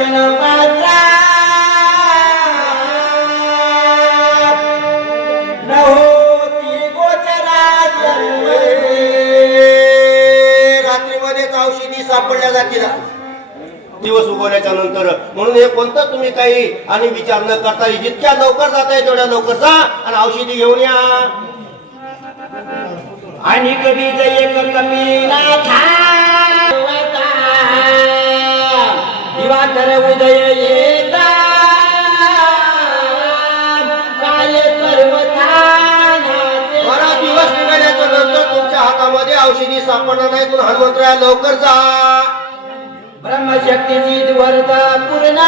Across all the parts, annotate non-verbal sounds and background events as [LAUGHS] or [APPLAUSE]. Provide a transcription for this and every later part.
वचन पात्रा औषधी सापडल्या जातील. दिवस उगवल्याच्या नंतर. म्हणून हे कोणतं तुम्ही काही आणि विचार न करता जितक्या लवकर जाताय तेवढ्या लवकर जा आणि औषधी घेऊन या. आणि कधी एक कमी ना नाथा. दिवाकर उदय येता काय सर्व बरा दिवस निघाल्याच्या नंतर तुमच्या हातामध्ये औषधी सापडणार नाही म्हणून हनुमंतराया लवकर जा. ब्रह्मशक्तीची वरदा पूर्ण.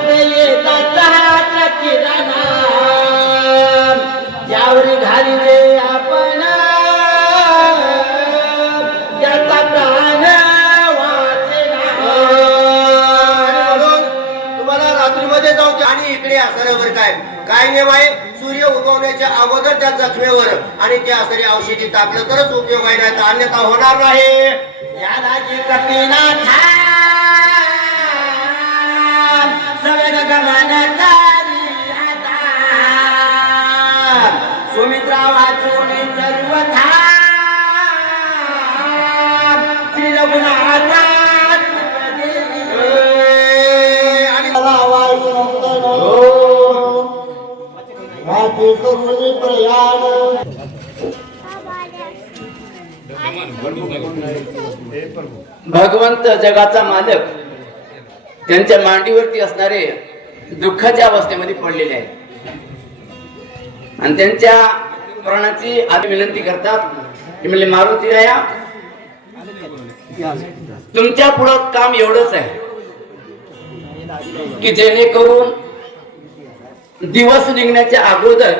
उदय येता किरणा. इकडे काय? काय नियम आहे सूर्य उगवण्याच्या अगोदर त्या जखमेवर आणि त्या असणारी औषधी टाकलं तरच उपयोग आहे नाही तर अन्यथा होणार नाही. याला जी कपिना सगळं गमन भगवंत जगाचा मालक. त्यांच्या मांडीवरती असणारे दुःखाच्या अवस्थेमध्ये पडलेले आहेत. आणि त्यांच्या प्राणाची आधी विनंती करतात. ते मारुती राया तुमच्या पुढं काम एवढंच आहे की जेणेकरून दिवस निघण्याच्या अगोदर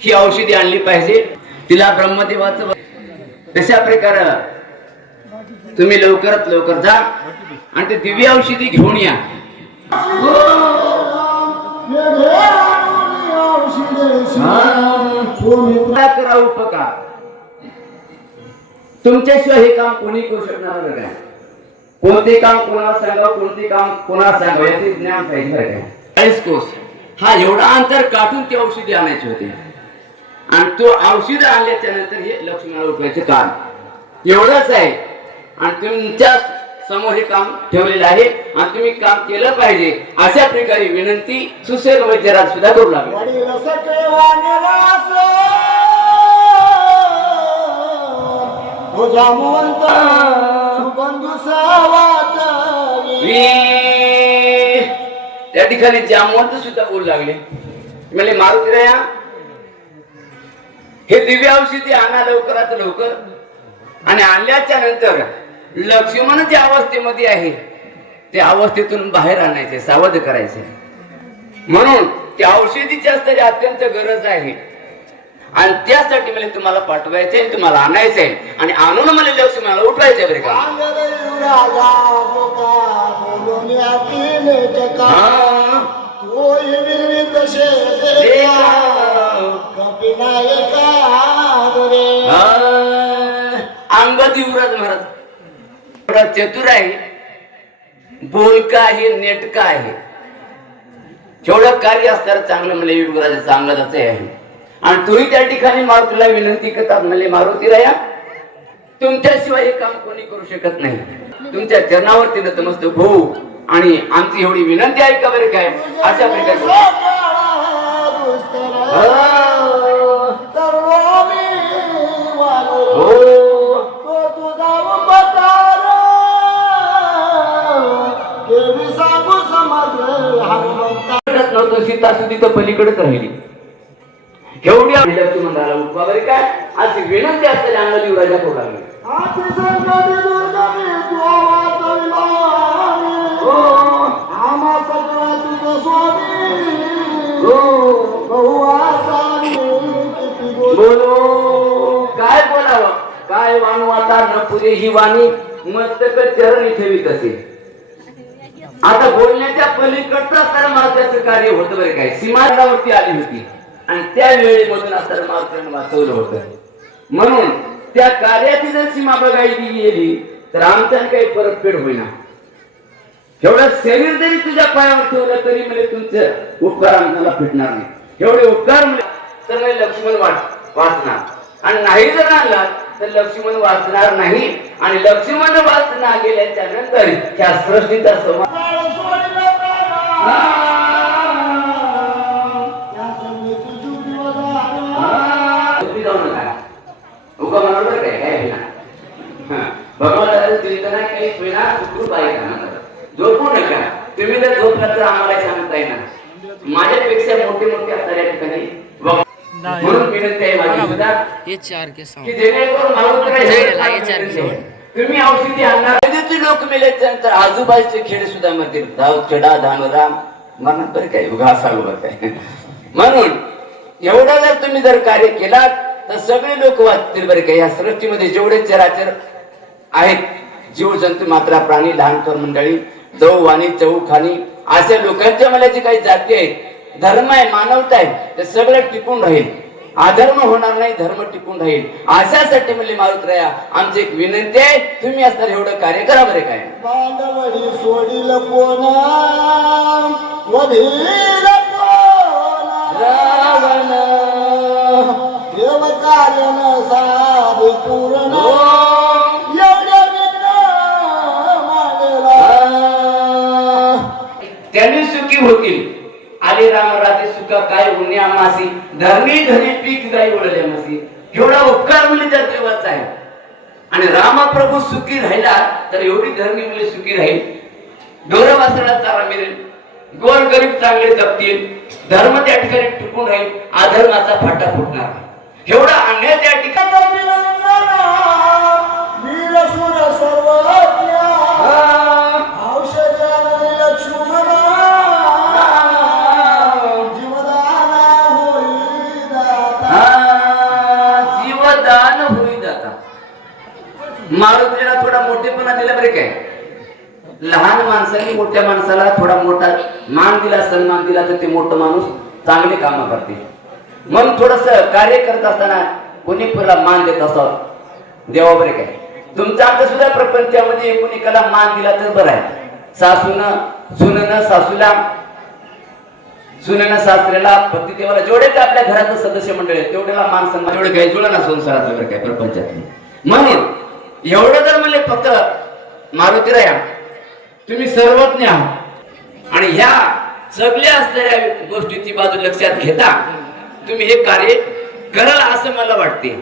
ही औषधी आणली पाहिजे. तिला ब्रह्मदेवाचं तशा प्रकारे तुम्ही लवकरात लवकर जा. आणि ते दिव्य औषधी घेऊन या. करा उपकार. तुमच्याशिवाय हे काम कोणी करू शकणार काय कोणते काम कोणाला सांगावं कोणते काम कोणाला सांगावं याचे ज्ञान पाहिजे काय चाळीस कोस हा एवढा अंतर काढून ती औषधी आणायची होती. आणि तो औषध आणल्याच्या नंतर हे लक्ष्मणाला उठवायचे काम एवढंच आहे. आणि तुमच्यासमोर हे काम ठेवलेलं आहे. आणि तुम्ही काम केलं पाहिजे. अशा प्रकारे विनंती सुसेल वैद्यराज सुद्धा करू लागले. त्या ठिकाणी जामवंत सुद्धा बोलू लागले. म्हणजे मारुती राया हे दिव्य औषधी आणा लवकरात लवकर. आणि आणल्याच्या नंतर लक्ष्मण ज्या अवस्थेमध्ये आहे. त्या अवस्थेतून बाहेर आणायचे सावध करायचे. म्हणून त्या औषधीची असणारी अत्यंत गरज आहे. आणि त्यासाठी मला तुम्हाला पाठवायचंय तुम्हाला आणायचंय. आणि आणून मला लक्ष्मणाला उठवायचंय बरे का. अंगद युवराज थोडा चतुर आहे बोलका आहे नेटका आहे जेवढं कार्य असणार चांगलं म्हणजे युवराजाचं अंगदाचं आहे आणि तुम्ही त्या ठिकाणी मारुतीला विनंती करतात म्हणजे मारुती राया तुमच्याशिवाय हे काम कोणी करू शकत नाही तुमच्या चरणावरती नतमस्तक होऊ आणि आमची एवढी विनंती आहे का बरं काय अशा प्रकारे दिवशी तासू सीता तर पलीकडेच राहिली. एवढी आपली लक्ष्मणाला उठवा बरे काय? अशी विनंती असलेली अंगल युवराजा बोलो. काय बोलावं? काय वाणू आता न पुरे ही वाणी मस्तक चरण ठेवीत असे. आता बोलण्याच्या पलीकडचं तर मार्गाचं कार्य होतं बरं काय. सीमाडावरती आली होती. आणि त्या वेळेमधून असताना मार्गाने वाचवलं होतं. म्हणून त्या कार्याची जर सीमा बघायची गेली तर आमच्या काही परतफेड होईना. एवढं शरीर जरी तुझ्या पायावर ठेवलं तरी म्हणजे तुमचं उपकार आमच्याला फिटणार नाही. एवढे उपकार म्हणजे तर म्हणजे लक्ष्मण वाचणार. आणि नाही जर आणला तर लक्ष्मण वाचणार नाही. आणि लक्ष्मण वाचना गेल्याच्यानंतर त्या सृष्टीचा संवाद तुम्ही जाऊ नका उगा म्हणाल बरं काय काय होईना हा. भगवंताचं चिंतन काही होईना सुखरूप आहे का झोपू नका तुम्ही जर झोपला तर आम्हाला सांगताय ना माझ्यापेक्षा मोठे मोठे असतात या ठिकाणी बघ. म्हणून विनंती आहे माझी सुद्धा ये चार के जेणेकरून. तुम्ही औषधी आणणार विदेशी लोक मेले त्यानंतर आजूबाजूचे खेळ सुद्धा म्हणतील धाव खेडा धानराम म्हणून बरं काय उगा चालू काय. [LAUGHS] म्हणून एवढं जर तुम्ही जर कार्य केलात तर सगळे लोक वाचतील बरं काय. या सृष्टीमध्ये जेवढे चराचर आहेत जीव जंतू मात्रा प्राणी लहानकर मंडळी चौ वाणी चऊ खाणी अशा लोकांच्या मला जी काही जाती आहेत धर्म आहे मानवता आहे ते सगळं टिकून राहील. अधर्म होणार नाही धर्म टिकून राहील. अशासाठी म्हणले मारुतराया आमची एक विनंती आहे तुम्ही असणार एवढं कार्य करा बरे काय. बांधवडी सोडील कोणा रावण. देव कार्य न साधे पूर्ण. धरणी धनी पीक जाई बोलले मसी एवढा उपकार म्हणजे त्या देवाचा आहे. आणि रामाप्रभू सुखी राहिला तर एवढी धरणी मुली सुखी राहील. डोर वासळा चारा मिळेल. गोर गरीब चांगले जपतील. धर्म त्या ठिकाणी टिकून राहील. अधर्माचा फाटा फुटणार एवढा अन्याय त्या ठिकाणी त्या माणसाला थोडा मोठा मान दिला सन्मान दिला तर ते मोठं माणूस चांगले काम करते. म्हणून थोडस कार्य करत असताना कोणी पुरा मान देत असावं देवाबरे काय. तुमचा आता सुद्धा प्रपंचामध्ये कोणी कला मान दिला तर बरं आहे. सासून सुनन सासूला सुनन सासऱ्याला पती देवाला जेवढे ते आपल्या घराचं सदस्य मंडळ आहे तेवढ्याला मान सन्मान एवढे काय जुळा ना संसारात वगैरे काय प्रपंचात म्हणून एवढं जर म्हणले फक्त मारुतीराया तुम्ही सर्वज्ञ आहात. आणि ह्या सगळ्या असणाऱ्या गोष्टीची बाजू लक्षात घेता. तुम्ही हे कार्य कराल असं मला वाटते.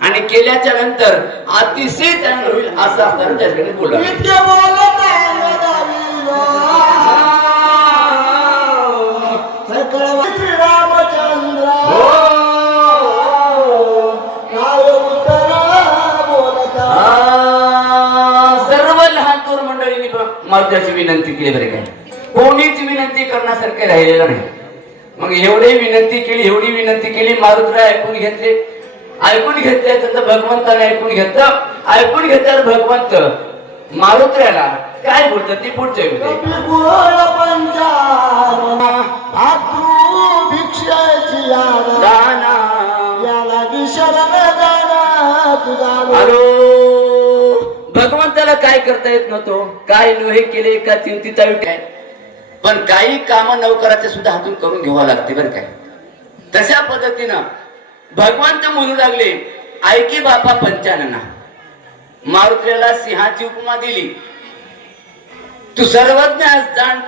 आणि केल्याच्यानंतर अतिशय चांगलं होईल असं असणार त्या ठिकाणी बोला रामचंद्र मारुतीची विनंती केली बरे काय कोणीच विनंती करण्यासारखे राहिलेलं नाही. मग एवढी विनंती केली एवढी विनंती केली मारुतीला ऐकून घेतले. ऐकून घेतले तर भगवंताने ऐकून घेतलं. ऐकून घेतल्यावर भगवंत मारुत्र्याला काय बोलतात ते पुढच्या मध्ये त्याला काय करता येत नव्हतो? काय लोहे केले का चिंतीचा काय पण काही काम नवकराचे सुद्धा हातून करून घ्यावं लागते बरं काय तशा पद्धतीनं भगवंत म्हणू लागले ऐकी बापा पंचानना मारुतीला सिंहाची उपमा दिली. तू सर्वज्ञ जाण